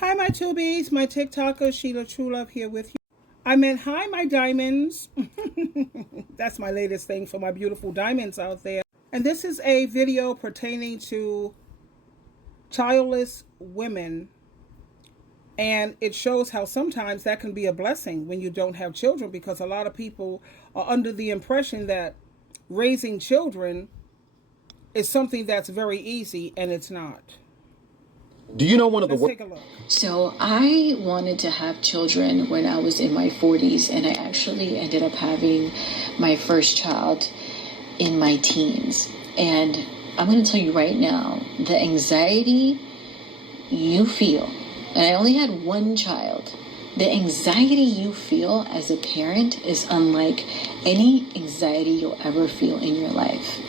Hi, my tubies, my TikToker, SheilaTruelove here with you. I meant hi, my diamonds. That's my latest thing for my beautiful diamonds out there. And this is a video pertaining to childless women. And it shows how sometimes that can be a blessing when you don't have children, because a lot of people are under the impression that raising children is something that's very easy, and it's not. Do you know one of Let's take a look. So I wanted to have children when I was in my 40s, and I actually ended up having my first child in my teens. And I'm going to tell you right now, the anxiety you feel, and I only had one child, the anxiety you feel as a parent is unlike any anxiety you'll ever feel in your life.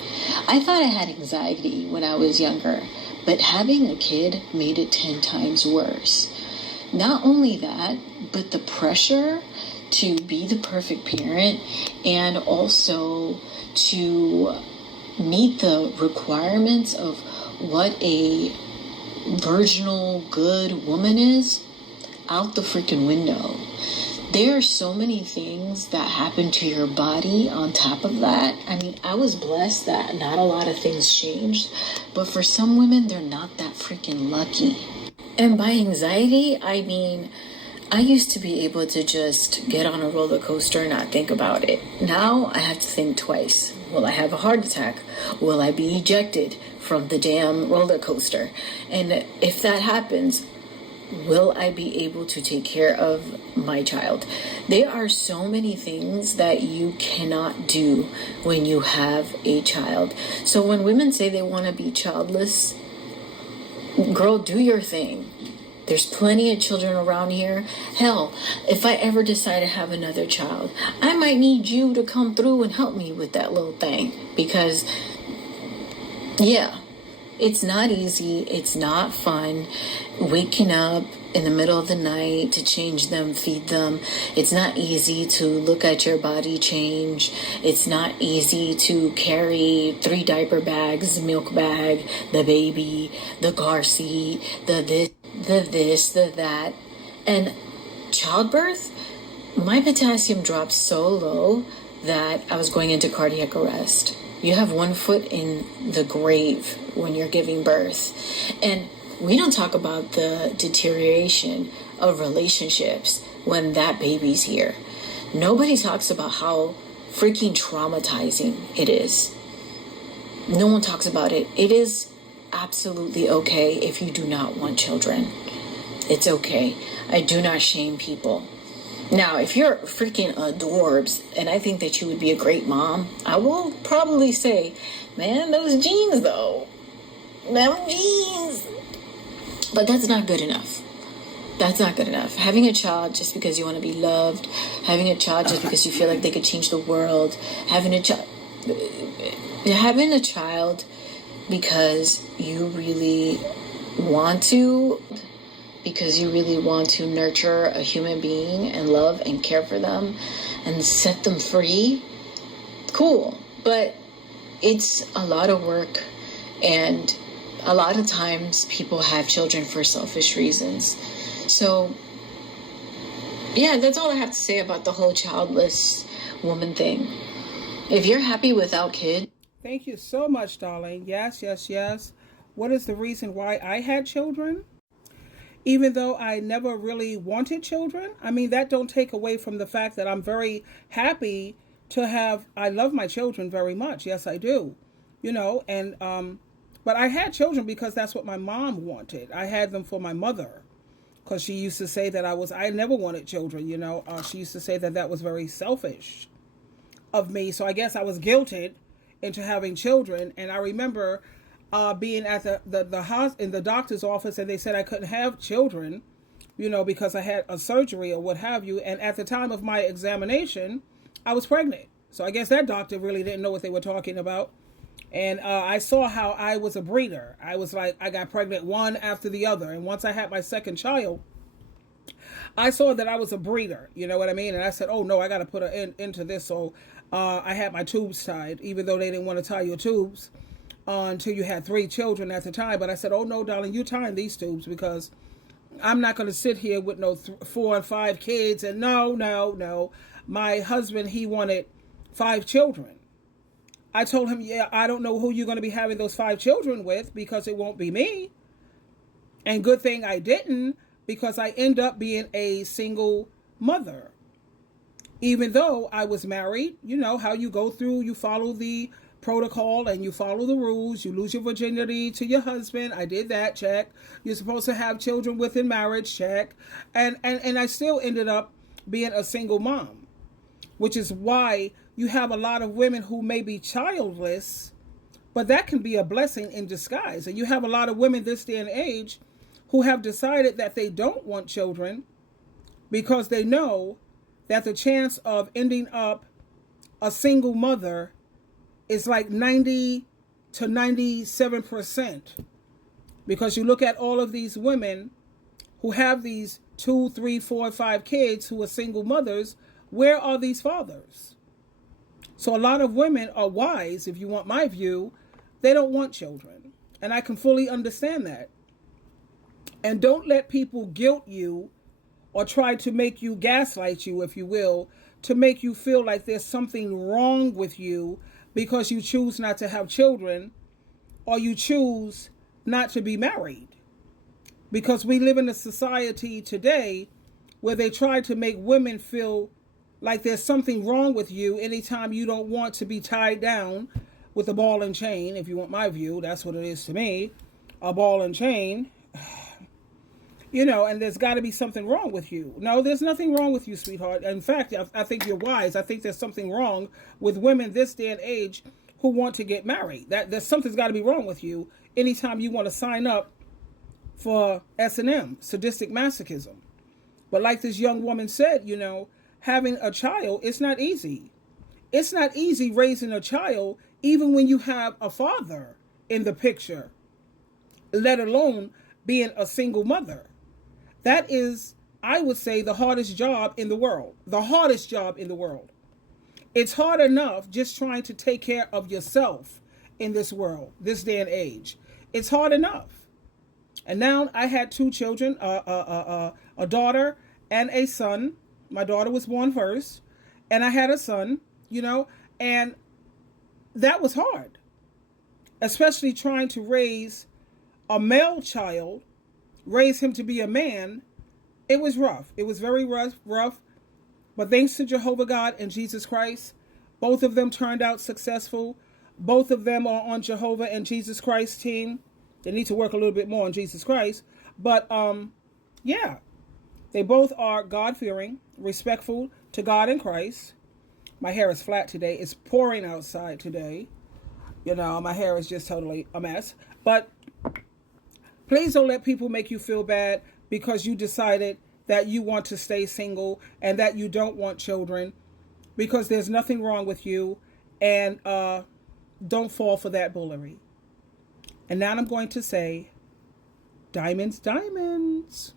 I thought I had anxiety when I was younger, but having a kid made it 10 times worse. Not only that, but the pressure to be the perfect parent and also to meet the requirements of what a virginal good woman is out the freaking window. There are so many things that happen to your body on top of that. I mean, I was blessed that not a lot of things changed, but for some women, they're not that freaking lucky. And by anxiety, I mean, I used to be able to just get on a roller coaster and not think about it. Now I have to think twice. Will I have a heart attack? Will I be ejected from the damn roller coaster? And if that happens, will I be able to take care of my child? There are so many things that you cannot do when you have a child. So when women say they want to be childless, girl, do your thing. There's plenty of children around here. Hell, if I ever decide to have another child, I might need you to come through and help me with that little thing. Because, yeah, it's not easy. It's not fun waking up in the middle of the night to change them, feed them. It's not easy to look at your body change. It's not easy to carry 3 diaper bags, the milk bag, the baby, the car seat, the this, the that. And childbirth, my potassium dropped so low that I was going into cardiac arrest. You have one foot in the grave when you're giving birth. And we don't talk about the deterioration of relationships when that baby's here. Nobody talks about how freaking traumatizing it is. No one talks about it. It is absolutely okay if you do not want children. It's okay. I do not shame people. Now, if you're freaking adorbs and I think that you would be a great mom, I will probably say, man, those genes though. Them genes. But that's not good enough. That's not good enough. Having a child just because you want to be loved, having a child just because you feel like they could change the world, having a child because you really want to, nurture a human being and love and care for them and set them free, cool. But it's a lot of work, and a lot of times people have children for selfish reasons. So, yeah, that's all I have to say about the whole childless woman thing. If you're happy without kids. Thank you so much, darling. Yes, yes, yes. What is the reason why I had children? Even though I never really wanted children, I mean, that don't take away from the fact that I'm very happy to have, I love my children very much. Yes, I do. And, but I had children because that's what my mom wanted. I had them for my mother because she used to say that I never wanted children, She used to say that was very selfish of me. So I guess I was guilted into having children. And I remember being at in the doctor's office, and they said I couldn't have children, because I had a surgery or what have you. And at the time of my examination, I was pregnant. So I guess that doctor really didn't know what they were talking about. And I saw how I was a breeder. I was like, I got pregnant one after the other. And once I had my second child, I saw that I was a breeder. You know what I mean? And I said, oh, no, I got to put an end into this. So I had my tubes tied, even though they didn't want to tie your tubes until you had 3 children at the time. But I said, oh, no, darling, you tying these tubes because I'm not going to sit here with no 4 and 5 kids. And no. My husband, he wanted 5 children. I told him, yeah, I don't know who you're going to be having those 5 children with, because it won't be me. And good thing I didn't, because I end up being a single mother. Even though I was married, you know how you go through, you follow the protocol and you follow the rules. You lose your virginity to your husband. I did that, check. You're supposed to have children within marriage, check. And I still ended up being a single mom, which is why you have a lot of women who may be childless, but that can be a blessing in disguise. And you have a lot of women this day and age who have decided that they don't want children because they know that the chance of ending up a single mother is like 90 to 97%. Because you look at all of these women who have these 2, 3, 4, 5 kids who are single mothers, where are these fathers? So a lot of women are wise, if you want my view, they don't want children. And I can fully understand that. And don't let people guilt you or try to make you, gaslight you, if you will, to make you feel like there's something wrong with you because you choose not to have children or you choose not to be married. Because we live in a society today where they try to make women feel like there's something wrong with you anytime you don't want to be tied down with a ball and chain. If you want my view, that's what it is to me, a ball and chain. You know, and there's got to be something wrong with you. No, there's nothing wrong with you, sweetheart. In fact, I think you're wise. I think there's something wrong with women this day and age who want to get married. There's something's got to be wrong with you anytime you want to sign up for S&M, sadistic masochism. But like this young woman said, you know, having a child, it's not easy. It's not easy raising a child, even when you have a father in the picture, let alone being a single mother. That is, I would say, the hardest job in the world. The hardest job in the world. It's hard enough just trying to take care of yourself in this world, this day and age. It's hard enough. And now I had 2 children, a daughter and a son. My daughter was born first, and I had a son, you know, and that was hard. Especially trying to raise a male child, raise him to be a man. It was rough. It was very rough. But thanks to Jehovah God and Jesus Christ, both of them turned out successful. Both of them are on Jehovah and Jesus Christ team. They need to work a little bit more on Jesus Christ. But, yeah, they both are God-fearing, respectful to God and Christ. My hair is flat today. It's pouring outside today. You know, my hair is just totally a mess. But please don't let people make you feel bad because you decided that you want to stay single and that you don't want children, because there's nothing wrong with you, and don't fall for that bullery. And now I'm going to say, diamonds, diamonds.